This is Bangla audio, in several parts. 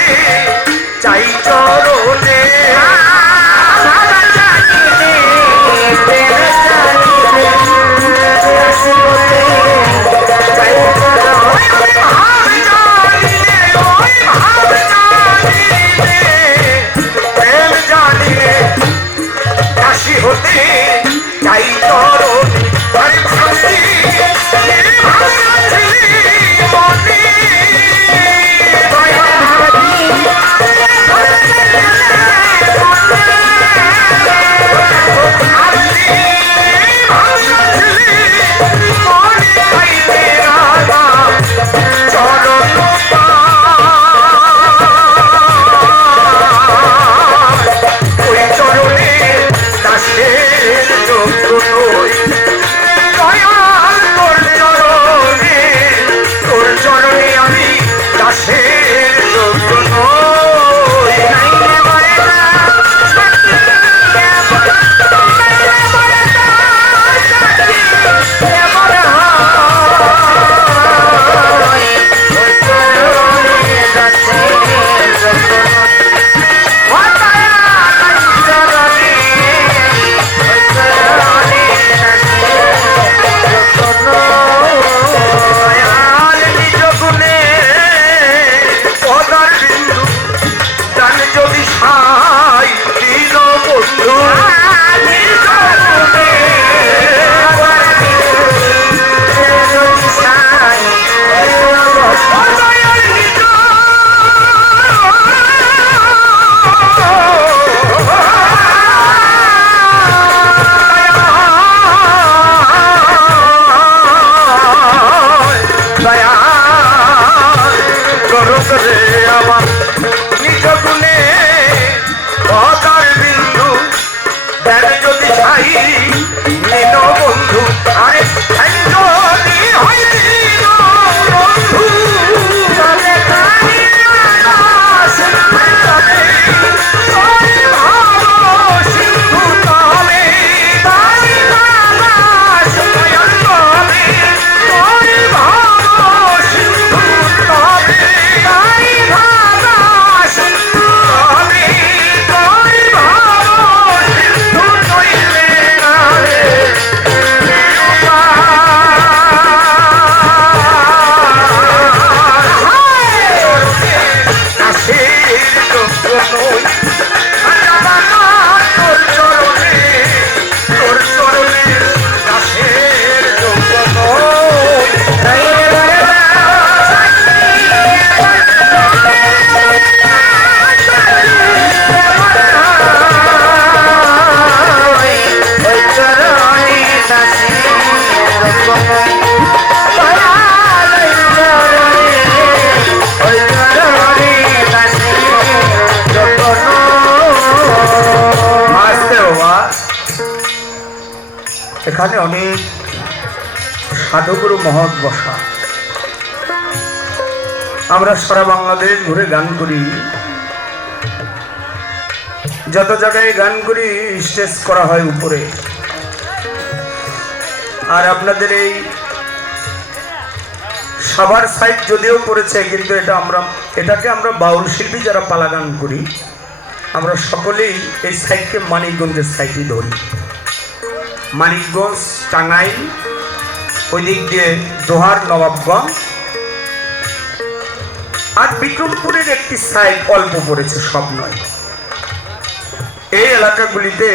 হতে চাই চরণে হতে চাই চরণে এখানে অনেক সাধুগুরু মহৎ বসা। আমরা সারা বাংলাদেশ ঘুরে গান করি, যত জায়গায় গান করি স্টেজ করা হয় উপরে। আর আপনাদের এই সবার সাইড যদিও পড়েছে, কিন্তু এটাকে আমরা বাউল শিল্পী যারা পালা গান করি, আমরা সকলেই এই সাইডকে মানিকগঞ্জের সাইডই ধরি। মানিকগঞ্জ, টাঙ্গাইল, ওই দিক দিয়ে দোহার, নবাবগঞ্জ আর বিক্রমপুরের একটি সাইড অল্প পড়েছে, সব নয়। এই এলাকাগুলিতে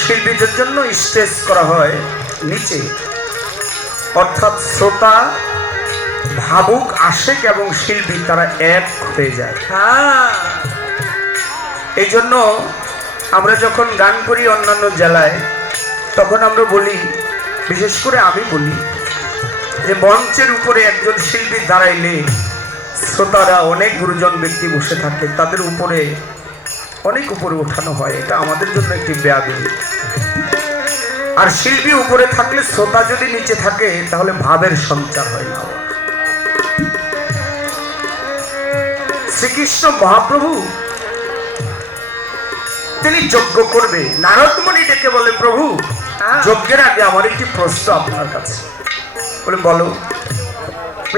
শিল্পীদের জন্য স্টেজ করা হয় নিচে, অর্থাৎ শ্রোতা, ভাবুক, আশেক এবং শিল্পী তারা এক হয়ে যায়। এই জন্য আমরা যখন গান করি অন্যান্য জেলায়, তখন আমরা বলি, বিশেষ করে আমি বলি, যে মঞ্চের উপরে একজন শিল্পী দাঁড়াইলে শ্রোতারা, অনেক গুরুজন ব্যক্তি বসে থাকে, তাদের উপরে অনেক উপরে ওঠানো হয়। এটা আমাদের জন্য একটি বেয়াদবি। আর শিল্পী উপরে থাকলে শ্রোতা যদি নিচে থাকে তাহলে ভাবের সঞ্চার হয় না। শ্রীকৃষ্ণ মহাপ্রভু তিনি যজ্ঞ করবে, নারদমণি ডেকে বলে, প্রভু যজ্ঞের আগে আমার একটি প্রশ্ন আপনার কাছে। বলে বলো।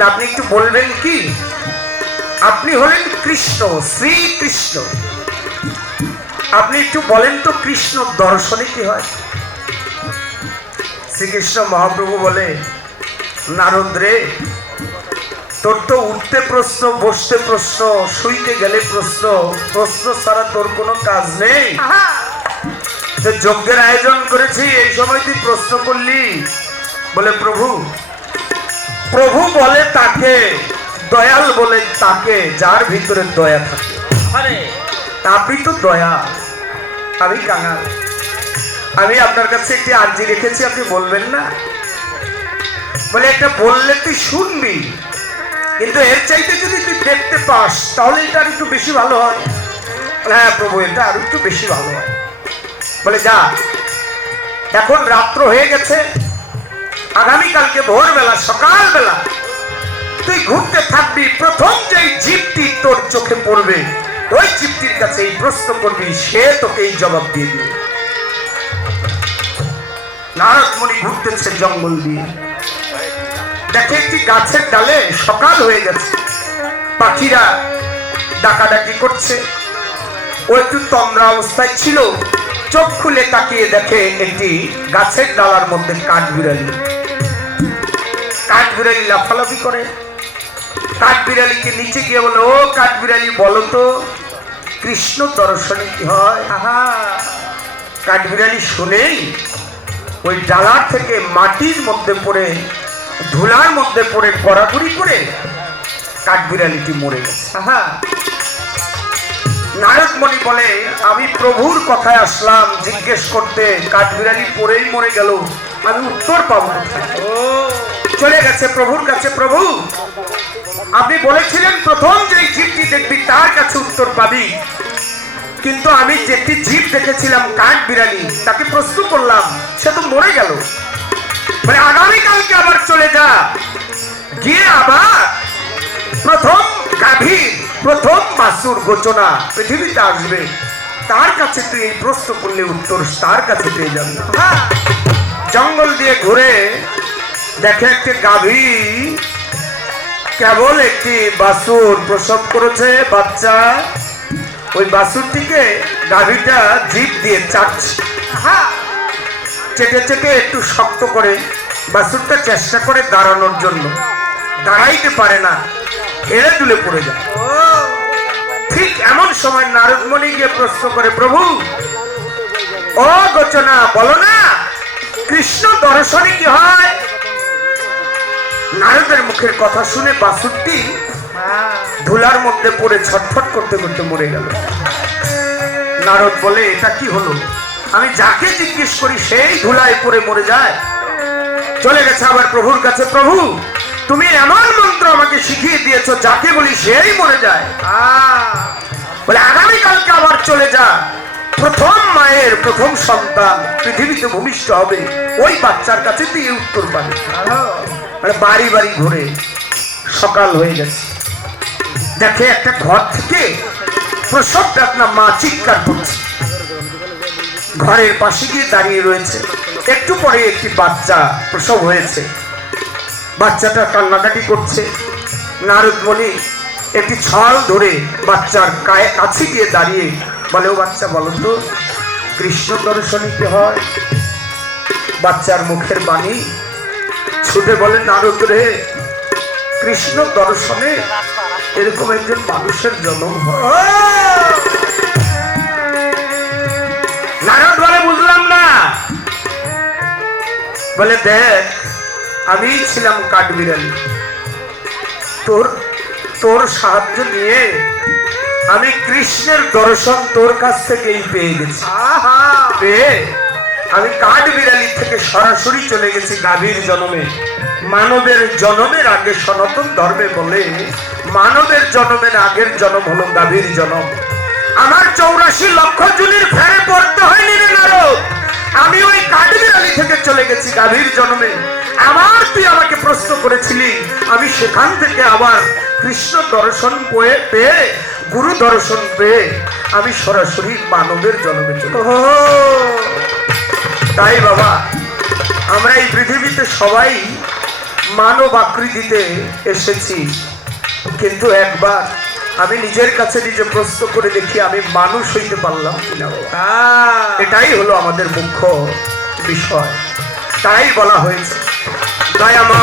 আপনি একটু বলবেন কি? আপনি হলেন কৃষ্ণ, শ্রীকৃষ্ণ। আপনি একটু বলেন তো কৃষ্ণ দর্শনে কি হয়? শ্রীকৃষ্ণ মহাপ্রভু বলে, নারদ রে, তোর তো উঠতে প্রশ্ন, বসতে প্রশ্ন, শুইতে গেলে প্রশ্ন, প্রশ্ন ছাড়া তোর কোনো কাজ নেই। যজ্ঞের আয়োজন করেছি, এই সময় তুই প্রশ্ন করলি। বলে প্রভু, প্রভু বলে তাকে, দয়াল বলে তাকে যার ভিতরে দয়া থাকে। আরে আপনি তো দয়া, আমি কাঙাল। আমি আপনার কাছে একটি আর্জি রেখেছি, আপনি বলবেন না? বলে একটা বললে তুই শুনবি, কিন্তু এর চাইতে যদি তুই দেখতে পাস তাহলে এটা আর একটু বেশি ভালো হয়। হ্যাঁ প্রভু, এটা আর একটু বেশি ভালো হয়। বলে যা, এখন রাত্র হয়ে গেছে, আগামীকালকে ভোরবেলা সকালবেলা তুই ঘুরতে থাকবি, প্রথম যেই জীবটি তোর চোখে পড়বে ওই জীবটির কাছে এই প্রশ্ন করবি, সে তোকে এই জবাব দিয়ে দিবে। নারদ মুনি ঘুরতেছে জঙ্গল দিয়ে, দেখে একটি গাছের ডালে সকাল হয়ে গেছে, পাখিরা ডাকাডাকি করছে। ও একটু তন্দ্রা অবস্থায় ছিল, চোখ খুলে তাকিয়ে দেখে একটি গাছের ডালার মধ্যে কাঠবিড়ালি। কাঠবিড়ালি লাফালাফি করে। কাঠবিড়ালিকে নিচে গিয়ে বলে, ও কাঠবিড়ালি বলো তো কৃষ্ণ দর্শনে কি হয়? কাঠবিড়ালি শুনেই ওই ডালার থেকে মাটির মধ্যে পড়ে, ধুলার মধ্যে পড়ে গড়াগড়ি করে কাঠবিড়ালিটি মরে গেছে। নারদ মুনি বলে, আমি প্রভুর কথায় আসলাম জিজ্ঞেস করতে, কাঠবিড়ালি পড়েই মরে গেল, আমি উত্তর পাবো কোথায়? চলে গেছে প্রভুর কাছে। প্রভু, আপনি বলেছিলেন প্রথম যে জীবটি দেখবি তার কাছে উত্তর পাবি, কিন্তু আমি যেটি জীব দেখেছিলাম কাঠবিড়ালি, তাকে প্রশ্ন করলাম, সে তো মরে গেল। মানে আগামীকালকে আবার চলে যা, গিয়ে আবার প্রথম গাভীর, প্রথম বাছুর গোচনা পৃথিবীতে আসবে, তার কাছে তুই এই প্রশ্ন করলে উত্তর তার কাছে পেয়ে যাবি। জঙ্গল দিয়ে ঘুরে দেখে একটি গাভী কেবল একটি বাছুর প্রসব করেছে, বাচ্চা। ওই বাছুরটিকে গাভীটা জিভ দিয়ে চাটছে, চেটে চেটে একটু শক্ত করে বাছুরটা চেষ্টা করে দাঁড়ানোর জন্য, দাঁড়াইতে পারে না, হেলে দুলে পড়ে যায়। ঠিক এমন সময় নারদ মুনি গিয়ে প্রশ্ন করে, প্রভু ও গোচনা বলো না কৃষ্ণ দর্শনে কি হয়? নারদের মুখের কথা শুনে বাছুরটি ধুলার মধ্যে পড়ে ছটফট করতে করতে মরে গেল। নারদ বলে, এটা কি হলো? আমি যাকে জিজ্ঞেস করি সেই ধুলায় পড়ে মরে যায়। চলে গেছে আবার প্রভুর কাছে, প্রভু তুমি এমন মন্ত্র আমাকে শিখিয়ে দিয়েছো, যাকে বলি সেই মরে যায়। বলে আগামীকালকে আবার চলে যা, প্রথম মায়ের প্রথম সন্তান পৃথিবীতে ভূমিষ্ঠ হবে, ওই বাচ্চার কাছে তুই উত্তর পাবি। মানে বাড়ি বাড়ি ঘুরে সকাল হয়ে গেছে, দেখে একটা ঘর থেকে প্রসব ডাকনা মা চিৎকার করছে। ঘরের পাশে গিয়ে দাঁড়িয়ে রয়েছে, একটু পরে একটি বাচ্চা প্রসব হয়েছে, বাচ্চাটা কান্নাকাটি করছে। নারদ মুনি একটি ছল ধরে বাচ্চার কাছে গিয়ে দাঁড়িয়ে বলে, ও বাচ্চা বলো তো কৃষ্ণ দর্শনে কি হয়? বাচ্চার মুখের বাণী ছুটে বলে, নারদ রে, কৃষ্ণ দর্শনে এরকম একজন মানুষের জন্ম হয়। নারদ বলে, বুঝলাম না। বলে, দেখ আমি ছিলাম কাঠবিড়ালি, তোর সাহায্য নিয়ে আমি কৃষ্ণের দর্শন তোর কাছ থেকেই পেয়ে গেছি। পেয়ে আমি কাঠবিড়ালি থেকে সরাসরি চলে গেছি গাভীর জন্মে। মানবের জন্মের আগে সনাতন ধর্মে বলে মানবের জন্মের আগের জন্ম হলো গাভীর জন্ম। আমার 84 লক্ষ জনের ফেরে পড়তে হয়নি রে নারদ, আমি ওই কাঠবিড়ালি থেকে চলে গেছি গাভীর জন্মে। আবার তুই আমাকে প্রশ্ন করেছিলি, আমি সেখান থেকে আবার কৃষ্ণ দর্শন পেয়ে, গুরু দর্শন পেয়ে আমি সরাসরি মানবের জন্মে চলে। তাই বাবা, আমরা এই পৃথিবীতে সবাই মানব আকৃতিতে এসেছি, কিন্তু একবার আমি নিজের কাছে নিজে প্রশ্ন করে দেখি আমি মানুষ হইতে পারলাম কিনা বাবা। এটাই হলো আমাদের মুখ্য বিষয়। তাই বলা হয়েছে দয়া মা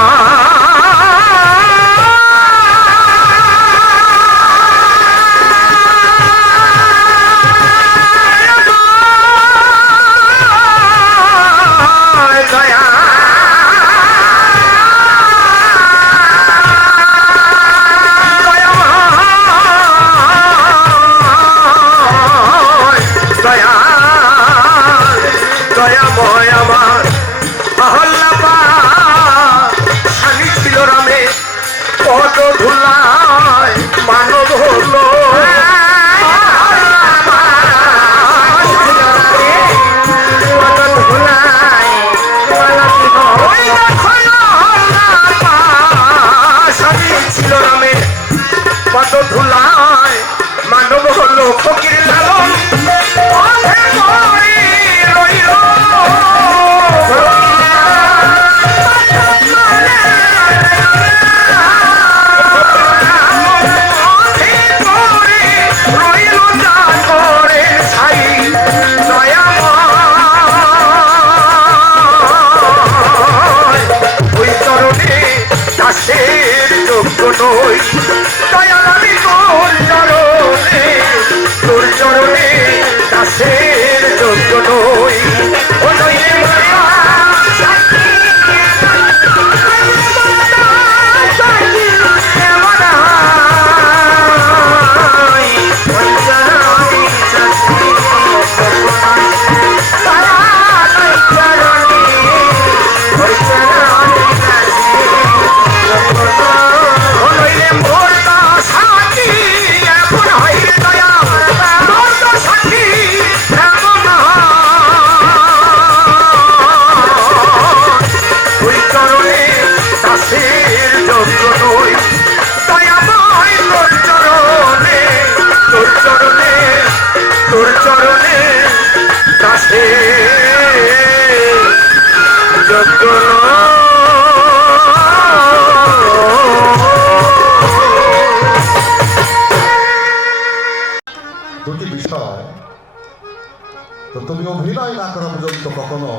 তুমি অভিনয় না করা পর্যন্ত কখনো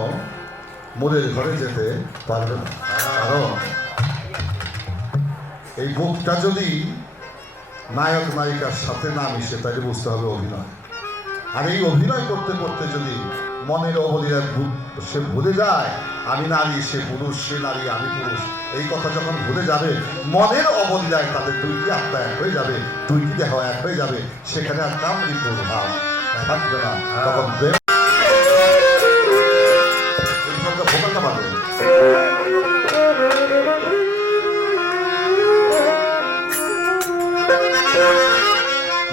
মোদের ঘরে যেতে পারবে না। কারণ এই বুকটা যদি নায়ক নায়িকার সাথে না মিশে তাহলে বুঝতে হবে অভিনয়। আর এই অভিনয় করতে করতে যদি মনের অবলীলার সে ভুলে যায় আমি নারী সে পুরুষ, সে নারী আমি পুরুষ, এই কথা যখন ভুলে যাবে মনের অবলীলায় তাদের দুইটি আত্মা এক হয়ে যাবে, দুইটি দেহ এক হয়ে যাবে, সেখানে আর কামড়ি প্রভাব থাকবে না। তখন ভোকালটা পাবে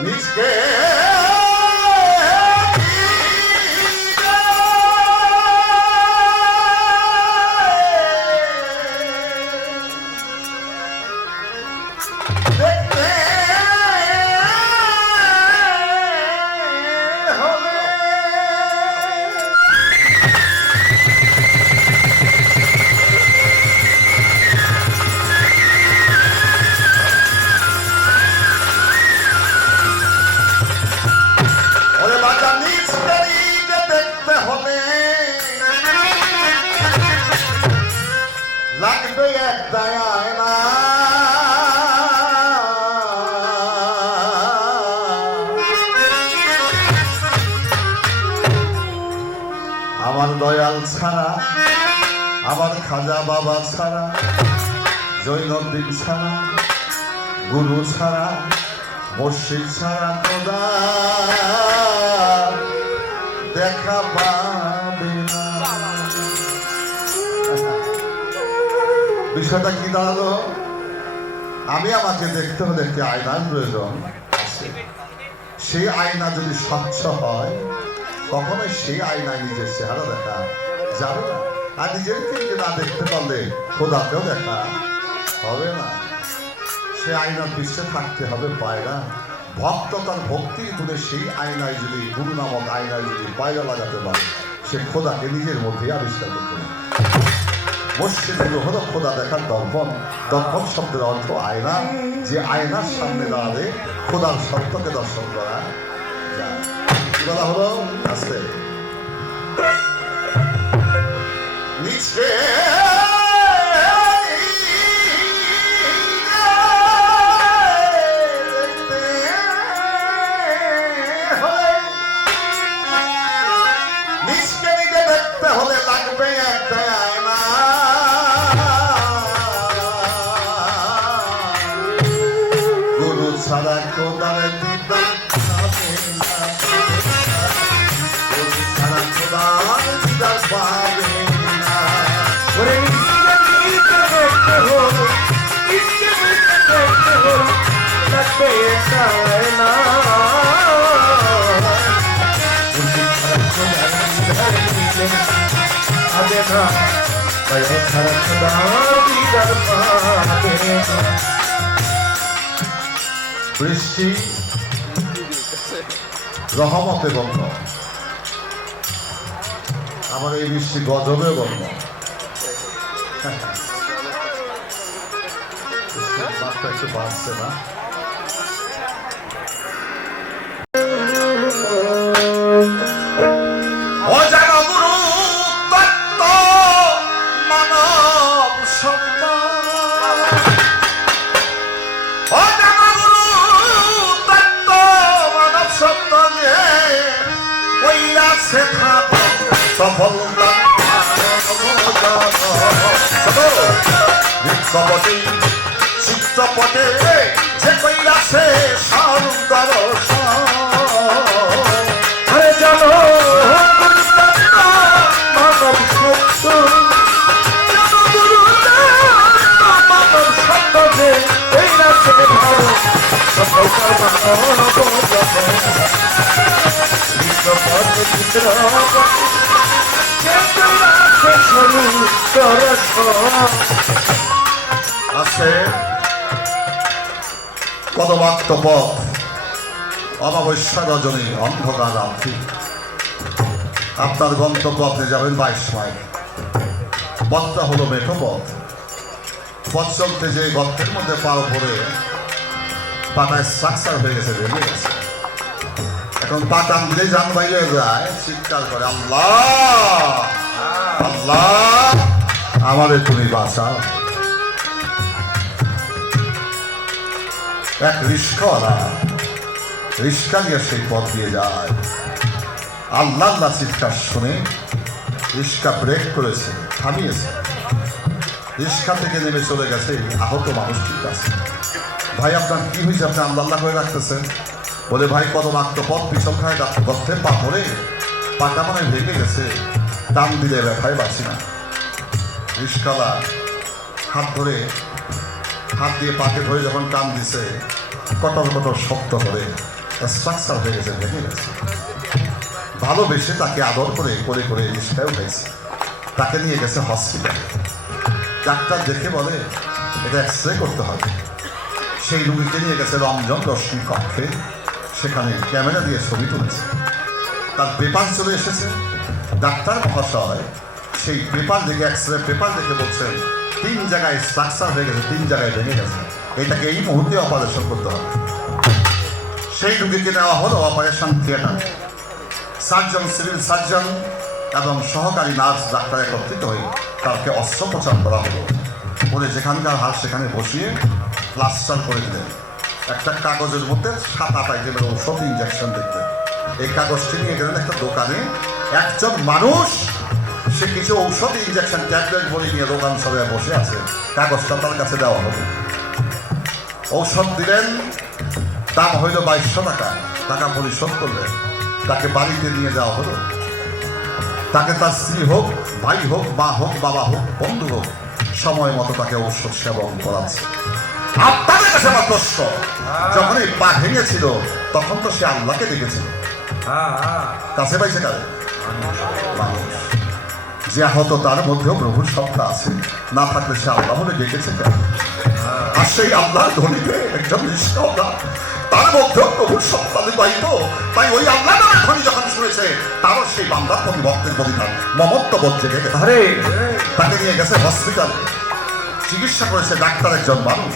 নিজকে লাগবে এক দায় না আমার দয়াল ছাড়া, আমার খাজা বাবা ছাড়া, জৈনদ্দিন ছাড়া, গুরু ছাড়া, মসজিদ ছাড়া খোদা দেখা পাবে না। বিষয়টা কি দাঁড়ালো? আমি আমাকে দেখতে হলে একটি আয়নার প্রয়োজন আছে। সেই আয়না যদি স্বচ্ছ হয় কখনোই সেই আয়নায় নিজের চেহারা দেখা যাবে না। আর নিজেকে না দেখতে পারলে খোদাকেও দেখা হবে না। সে আয়নার পৃষ্ঠে থাকতে হবে পায়রা। ভক্ত তার ভক্তির গুণে সেই আয়নায় যদি, গুরু নামক আয়নায় যদি পায়রা লাগাতে পারে, সে খোদাকে নিজের মধ্যেই আবিষ্কার করতে পারে। মসজিদগুলো হলো খোদা দেখার দর্পণ। দর্পণ শব্দের অর্থ আয়না, যে আয়নার সামনে দাঁড়ালে খোদার সত্যকে দর্শন করা যায়। কি বলা হলো? আস্তে নিচে দেখতে হলে লাগবে একটা আয়না। গুরু ছাড়া খোদার দিদার পাবে না, গুরু ছাড়া খোদার দিদার পাবে না। ওরে ইসকে দেখতে হলো, ইসকে দেখতে হলো, লাগবে একটা আয়না। আবে না বড় ছাড়া খোদা দিদার পাবে না। বৃষ্টি রহমতে গণ্য, আমার এই বৃষ্টি গজবে গণ্য। বৃষ্টির মাত্রা একটু বাড়ছে না? সফলতা চিত্রপটে যে কৈলাসে সুন্দর আরে জানো মানব সত্য, মানব সত্য যে এই রাতে ভালো সফলতার মানব আছে কদমাক্ত পথ, অমাবস্যা রজনী অন্ধকার রাত্রি। আপনার গন্তব্য আপনি যাবেন 22 মাইল। পথটা হলো মেঠো পথ। পথ চলতে যে গর্তের মধ্যে পা পড়ে পাটায় স্ট্রাকচার হয়ে গেছে, ভেঙে গেছে। এখন পা টান দিলে যান বাইরে যায়, চিৎকার করে আল্লাহ আল্লাহ আমারে তুমি বাঁচাও। এক রিস্কাওয়ালা রিস্কা নিয়ে সেই পথ দিয়ে যায়। আল্লাহ আল্লাহ চিৎকার শুনে রিস্কা ব্রেক করেছে, থামিয়েছে। রিস্কা থেকে নেমে চলে গেছে আহত মানুষটির কাছে। ভাই আপনার কি হয়েছে, আপনি আল্লাহ আল্লাহ করে রাখতেছেন? বলে ভাই কদমাক্ত পথ পিছন খায় গর্তে পা পড়ে পাটা মানে ভেঙে গেছে, টান দিলে ব্যথায় বাঁচি না। রিস্কাওয়ালা হাত ধরে হাত দিয়ে পাকে ধরে যখন টান দিছে, কটর কটর শক্ত করে স্ট্রাকচার হয়ে গেছে, ভেঙে গেছে। ভালোবেসে তাকে আদর করে করে করে রিস্কায় উঠেছে, তাকে নিয়ে গেছে হসপিটালে। ডাক্তার দেখে বলে এটা এক্সরে করতে হবে। সেই রুগীকে নিয়ে গেছে রমজম রশ্মি কক্ষে, সেখানে ক্যামেরা দিয়ে ছবি তুলেছে। তার পেপার চলে এসেছে। ডাক্তার মহাশয় সেই পেপার দেখে, এক্সরে পেপার দেখে বলছেন 3 জায়গায় স্ট্রাকচার হয়ে গেছে, 3 জায়গায় ভেঙে গেছে, এটাকে এই মুহূর্তে অপারেশন করতে হবে। সেই রুগীকে নেওয়া হলো operation theatre. Surgeon, civil surgeon এবং সহকারী নার্স ডাক্তার একত্রিত হয়ে তাকে অস্ত্রোপচার করা হলো। বলে যেখানকার হাত সেখানে বসিয়ে প্লাস্টার করে দিলেন। একটা কাগজের মধ্যে 7-8 আইটেমের ঔষধ ইঞ্জেকশন দেখতে। এই কাগজটি নিয়ে গেলেন একটা দোকানে। একজন মানুষ সে কিছু ঔষধ ইঞ্জেকশন ট্যাবলেট বলে নিয়ে দোকান সবাই বসে আছে, কাগজটা তার কাছে দেওয়া হবে। ঔষধ দিলেন, দাম হইল 2200 টাকা। টাকা পরিশোধ করলেন, তাকে বাড়িতে নিয়ে যাওয়া হলো। তাকে তার স্ত্রী হোক, ভাই হোক, মা হোক, বাবা হোক, বন্ধু হোক, সময় মতো তাকে ঔষধ সেবন করাচ্ছে। আপনাদের কাছে আমার প্রশ্ন, যখন এই পা ভেঙেছিল তখন তো সে আল্লাহকে দেখেছিল, কাছে পাইছে কারে? মানুষ। যে আহত তার মধ্যেও প্রভুর সত্তা আছে, না থাকলে সে আল্লাহ বলে ডেকেছে কেন? আর সেই আল্লাহর ধনীতে একজন রিস্কাওয়ালা তার মধ্যেও প্রভুর সত্তাদি পাইত। তাই ওই আল্লাহ নামের ধ্বনি যখন শুনেছে, তারও সেই বান্দার প্রতি ভক্তের প্রতি তার মমত্ব বোধ জেগে গেছে। আরে তাকে নিয়ে গেছে হসপিটালে, চিকিৎসা করেছে ডাক্তার একজন মানুষ,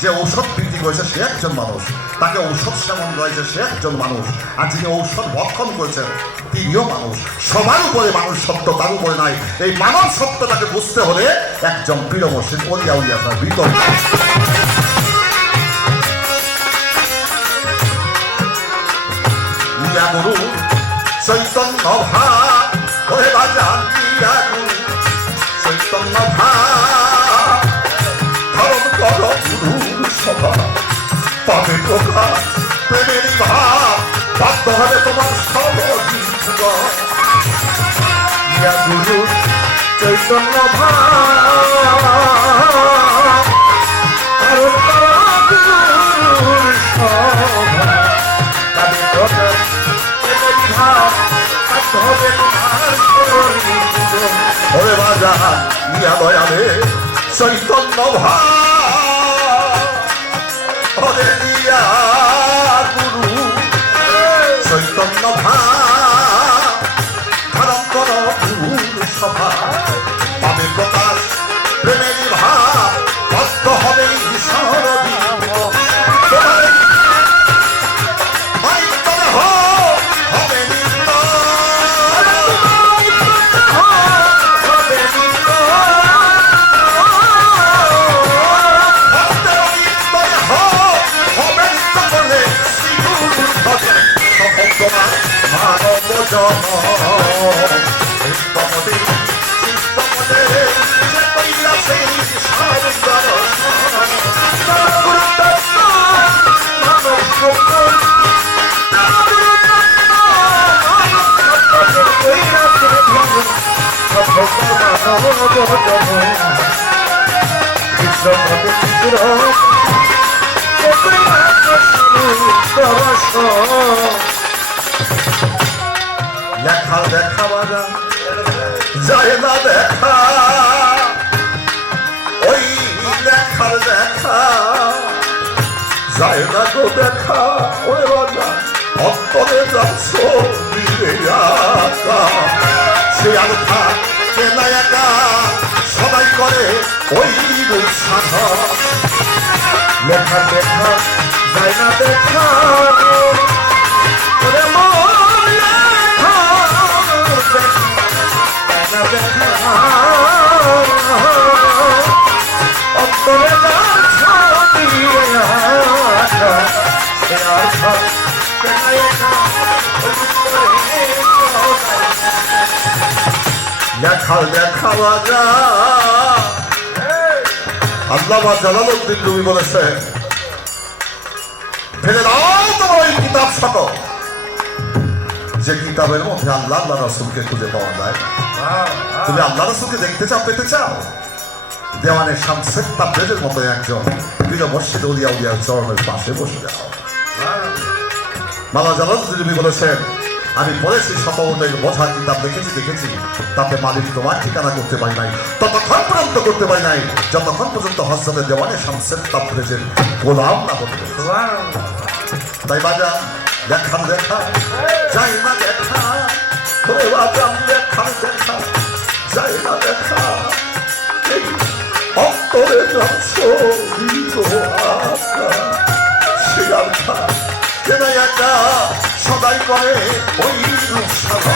যে ঔষধ বিক্রি করেছে সে একজন মানুষ, তাকে ঔষধ সেবন করেছে সে একজন মানুষ, আর যিনি ঔষধ ভক্ষণ করেছেন তিনিও মানুষ। সবার উপরে মানুষ সত্য, তার উপরে নাই। এই মানব সত্যটাকে বুঝতে হলে একজন পীর মুর্শিদ ওলিয়া উলিয়া তার বিকল্প। ইয়া গুরু চৈতন্য ভা ওরে বাজান, ইয়া গুরু চৈতন্য ভা ধরম কর গুরুর সভা, পাবে প্রকাশ প্রেমের ভাব, বাধ্য হবে তোমার সব জীবন। ইয়া গুরু চৈতন্য ভাব ধরম কর গুরুর সভা, পাবে প্রকাশ প্রেমের ভাব, বাধ্য হবে তোমার সব জীবন। ওরে বাজান ইয়া দয়ালে চৈতন্য ভা ওরে ইয়া গুরু চৈতন্য ভা ধারণ কর গুরুর সভা, পাবে প্রকাশ প্রেমের ভাব, ভক্ত হবে ঈশ্বরদী। লেখা দেখা বাজা যায় না দেখা, ওই লেখার দেখা যায় না গো দেখা। ওরে বাজা অন্তরে যাচ্ছ সে আলখা কেনা একা সবাই করে ওই সাধা। লেখা দেখা যায় না দেখা, ওরে মন লেখা যায় না দেখা, অন্তরে যাচ্ছ আশা, সে আশা কেনা একা লেখার দেখা বাজা। আল্লামা জালালউদ্দিন রুমি বলেছে, ফেলে দাও তোমার ওই কিতাব সকল, যে কিতাবের মধ্যে আল্লাহ আল্লাহ রাসূলকে খুঁজে পাওয়া যায়। তুমি আল্লাহ রাসূলকে দেখতে চাও, পেতে চাও, দেওয়ানের শামসের তাবরেজের মতো একজন প্রিয় মসজিদ ওলিয়া উলিয়ার চরণের পাশে বসে যাও। মাওলানা জালালউদ্দিন রুমি বলেছেন, আমি পড়েছি শতবর্ণের বোঝা কিতাব দেখেছি, তাতে মালিক তোমার ঠিকানা করতে পারি নাই, ততক্ষণ পর্যন্ত করতে পারি নাই যতক্ষণ পর্যন্ত হযরতে দেওয়ানে শামসের তাবরেজের গোলাম না হতে পেরেছি। তাই বাজান লেখার দেখা যায় না দেখা, তোরে বাজান লেখার দেখা যায় না দেখা, এই অন্তরে যাচ্ছ আশা, সে আশা কেনা একা সদাই করে ওই রূপসাধা।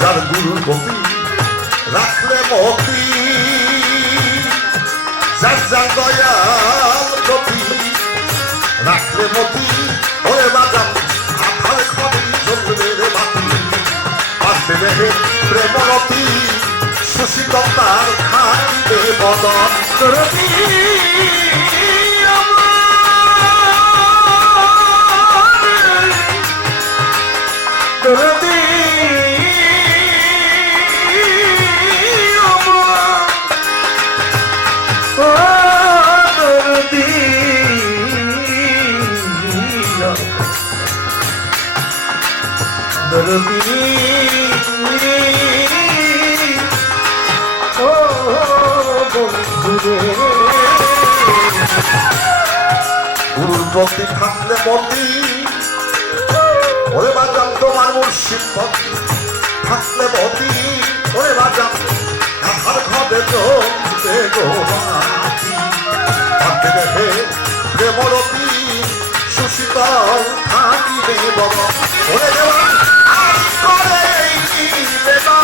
যার গুরুর গতি রাখলে মতি, যার দয়াল গতি প্রেমতি ওরে বাজান আধার ঘরে জ্বলবে রে বাতি আসবে রে প্রেমরতি সুশীলতার খাইবে বদন দরদি দরদি ও দরদি দরদি ও বন্ধুরে গুরুর প্রতি থাকলে মতি ওরে বাজান তোমার মুর্শিদ ভক্তি থাকলে মতি ওরে বাজান আধার ঘরে জ্বলবে গো বাতি থাকবে রে প্রেমরতি সুশীতল থাকিবে বব ওরে দেওয়ান আজ করে দিবে না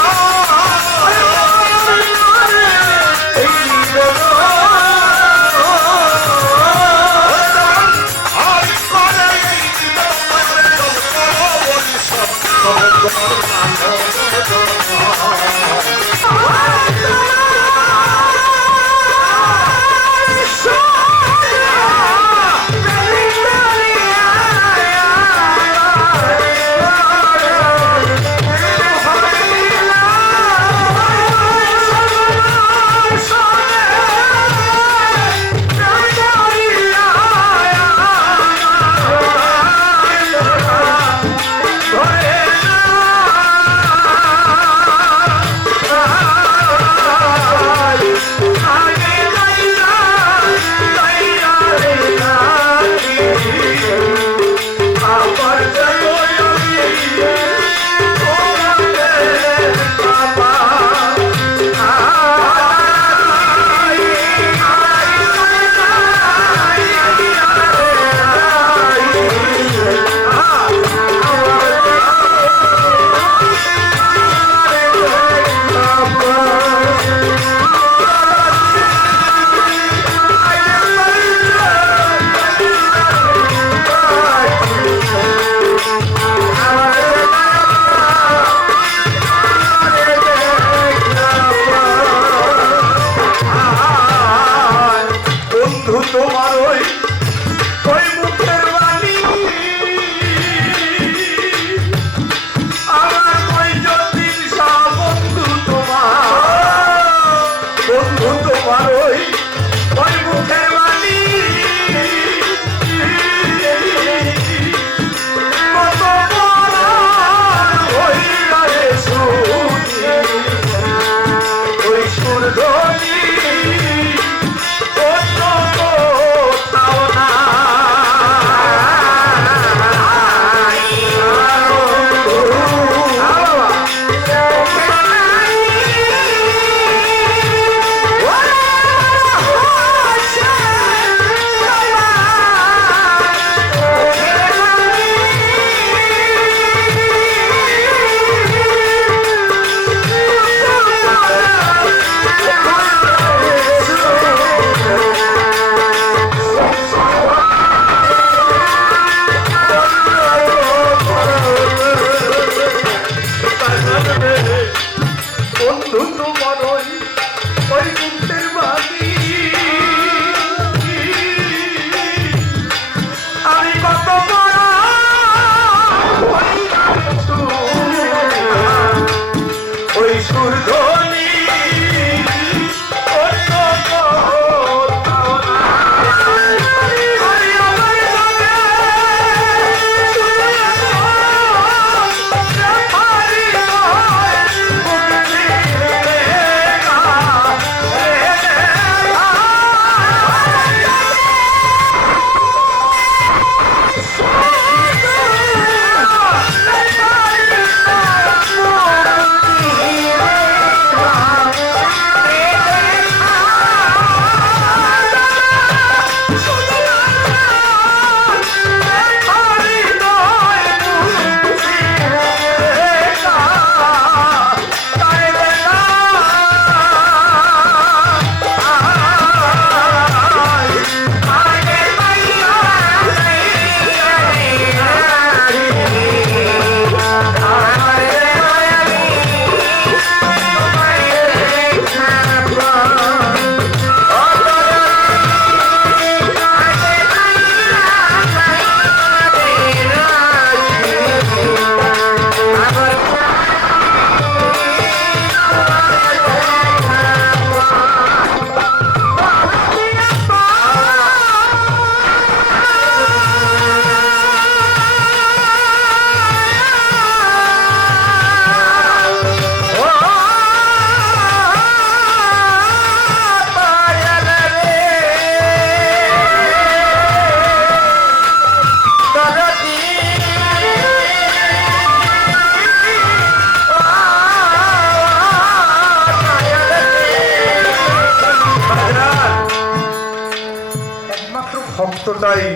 ভক্তটাই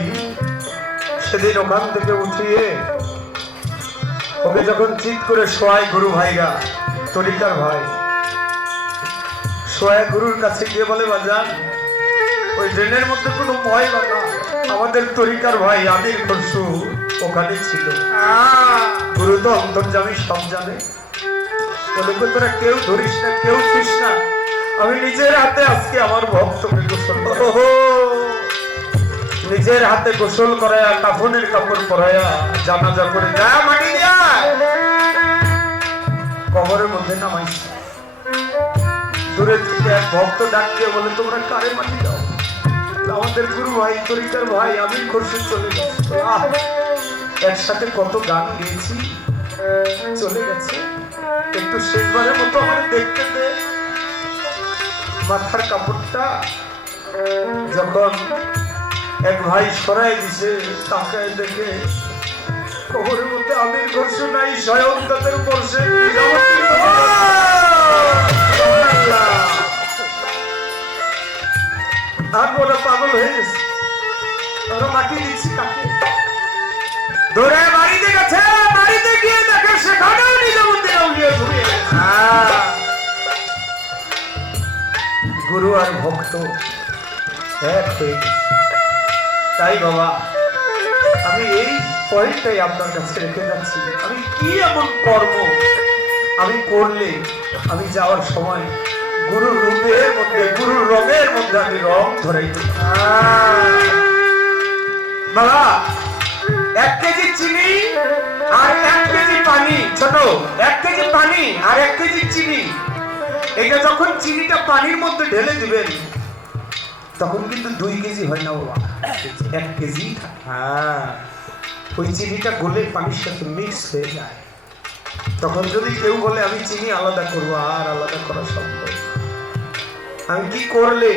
সেদিন ওখান থেকে উঠিয়ে ওকে যখন চিৎ করে শোয়ায় গুরু ভাইরা, তরিকার ভাই শোয়ায় গুরুর কাছে গিয়ে বলে, বাজান ওই ড্রেনের মধ্যে কোনো ভয় না, আমাদের তরিকার ভাই আমির খসরু ওখানে ছিল। গুরু তো অন্তর্যামী, সব জানে। বলে, তোরা কেউ ধরিস না, কেউ ছিস না, আমি নিজের হাতে আজকে আমার ভক্তকে গোসল করব। নিজের হাতে গোসল করায়া, কাফনের কাপড় পরায়া, জানাজা করে যা মাটি দিয়া কবরের মধ্যে নামাইছে। দূরের থেকে এক ভক্ত ডাক দিয়ে বলে, তোমরা কারে মাটি দাও? আমাদের গুরু ভাই, তরিকার ভাই আমির খসরু চলে গেছে। একসাথে কত গান গেয়েছি, চলে গেছে, একটু শেষবারের মতো আমার দেখতে দে। মাথার কাপড়টা যখন এক ভাই সরাই দিছে, তাকায় দেখে কবরের মধ্যে আমির খসরু নাই, স্বয়ং তাদের বসে আর ওরা পাগল হয়ে গেছে। ওরা মাটি দিচ্ছি কাকে? ধরে বাড়িতে গেছে, বাড়িতে গিয়ে দেখে সেখানেও নিজামুদ্দিন আউলিয়া ঘুরিয়ে গেছে। গুরু আর ভক্ত এক হয়ে গেছে। তাই বাবা, আমি এই পয়েন্টটাই আপনার কাছে রেখে যাচ্ছি। আমি কি এমন কর্ম আমি করলে আমি যাওয়ার সময় গুরুর রূপের মধ্যে, গুরুর রঙের মধ্যে আমি রং ধরাই দিই। বাবা, 1 কেজি চিনি আর 1 কেজি পানি, ছোট 1 কেজি পানি আর 1 কেজি চিনি, এটা যখন চিনিটা পানির মধ্যে ঢেলে দিবেন তখন কিন্তু 2 কেজি হয় না বাবা, 1 কেজি। ওই চিনিটা গলে পানির সাথে মিক্স হয়ে যায়। তখন যদি কেউ বলে আমি চিনি আলাদা করবো, আর আলাদা করা সম্ভব না। আমি কি করলে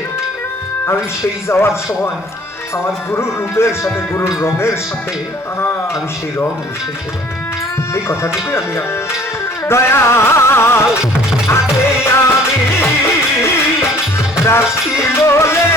আমি সেই যাওয়ার সময় আমার গুরুর রূপের সাথে, গুরুর রঙের সাথে আমি সেই রং মিশাইতে পারি? এই কথাটুকুই আমি রাখি। দয়াল আগে আমি রাশি বলে